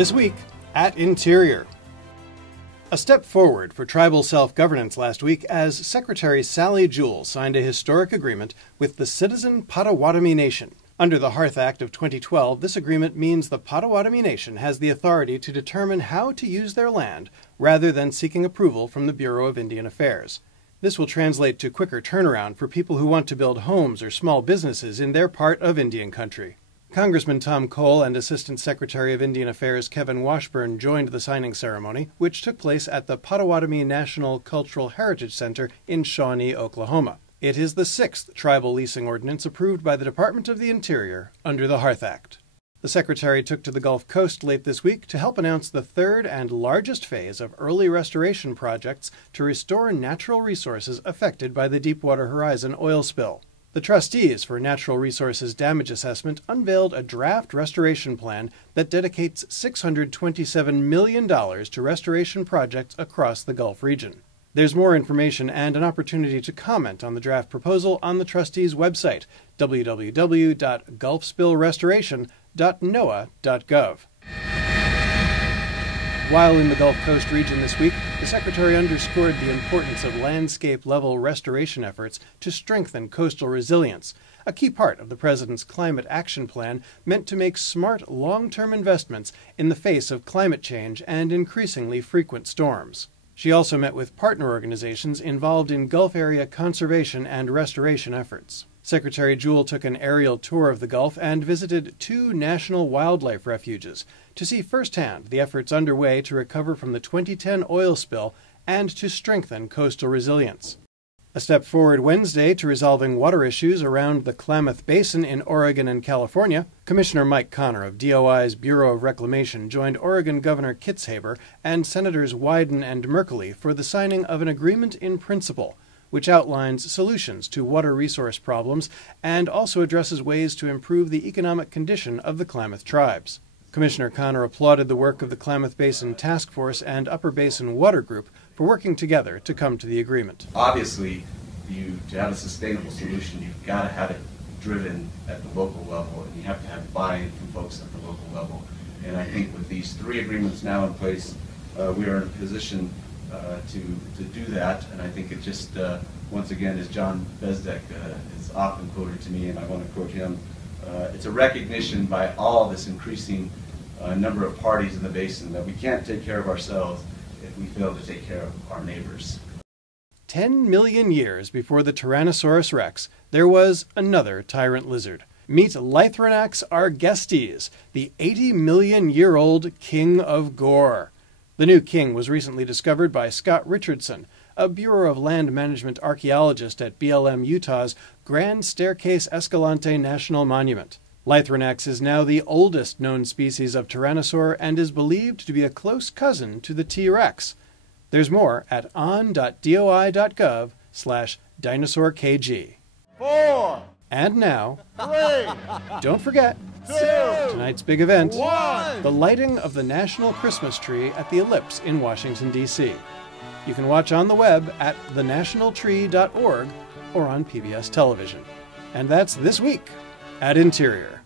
This week at Interior. A step forward for tribal self-governance last week as Secretary Sally Jewell signed a historic agreement with the Citizen Potawatomi Nation. Under the Hearth Act of 2012, this agreement means the Potawatomi Nation has the authority to determine how to use their land rather than seeking approval from the Bureau of Indian Affairs. This will translate to quicker turnaround for people who want to build homes or small businesses in their part of Indian country. Congressman Tom Cole and Assistant Secretary of Indian Affairs Kevin Washburn joined the signing ceremony, which took place at the Potawatomi National Cultural Heritage Center in Shawnee, Oklahoma. It is the sixth tribal leasing ordinance approved by the Department of the Interior under the Hearth Act. The Secretary took to the Gulf Coast late this week to help announce the third and largest phase of early restoration projects to restore natural resources affected by the Deepwater Horizon oil spill. The trustees for Natural Resources Damage Assessment unveiled a draft restoration plan that dedicates $627 million to restoration projects across the Gulf region. There's more information and an opportunity to comment on the draft proposal on the trustees' website, www.gulfspillrestoration.noaa.gov. While in the Gulf Coast region this week, the Secretary underscored the importance of landscape-level restoration efforts to strengthen coastal resilience, a key part of the President's Climate Action Plan meant to make smart, long-term investments in the face of climate change and increasingly frequent storms. She also met with partner organizations involved in Gulf area conservation and restoration efforts. Secretary Jewell took an aerial tour of the Gulf and visited 2 national wildlife refuges to see firsthand the efforts underway to recover from the 2010 oil spill and to strengthen coastal resilience. A step forward Wednesday to resolving water issues around the Klamath Basin in Oregon and California, Commissioner Mike Connor of DOI's Bureau of Reclamation joined Oregon Governor Kitzhaber and Senators Wyden and Merkley for the signing of an agreement in principle, which outlines solutions to water resource problems and also addresses ways to improve the economic condition of the Klamath tribes. Commissioner Connor applauded the work of the Klamath Basin Task Force and Upper Basin Water Group for working together to come to the agreement. Obviously, to have a sustainable solution, you've got to have it driven at the local level, and you have to have buy-in from folks at the local level. And I think with these 3 agreements now in place, we are in a position to do that. And I think it just, once again, as John Bezdek is often quoted to me, and I want to quote him, it's a recognition by all this increasing number of parties in the basin that we can't take care of ourselves if we fail to take care of our neighbors. 10 million years before the Tyrannosaurus rex, there was another tyrant lizard. Meet Lythronax argestes, the 80-million-year-old King of Gore. The new king was recently discovered by Scott Richardson, a Bureau of Land Management archaeologist at BLM Utah's Grand Staircase Escalante National Monument. Lythronax is now the oldest known species of tyrannosaur and is believed to be a close cousin to the T-Rex. There's more at on.doi.gov/dinosaurkg. 4. And now, 3. don't forget, 2. tonight's big event, 1. the lighting of the National Christmas Tree at the Ellipse in Washington, D.C. You can watch on the web at thenationaltree.org or on PBS television. And that's this week at Interior.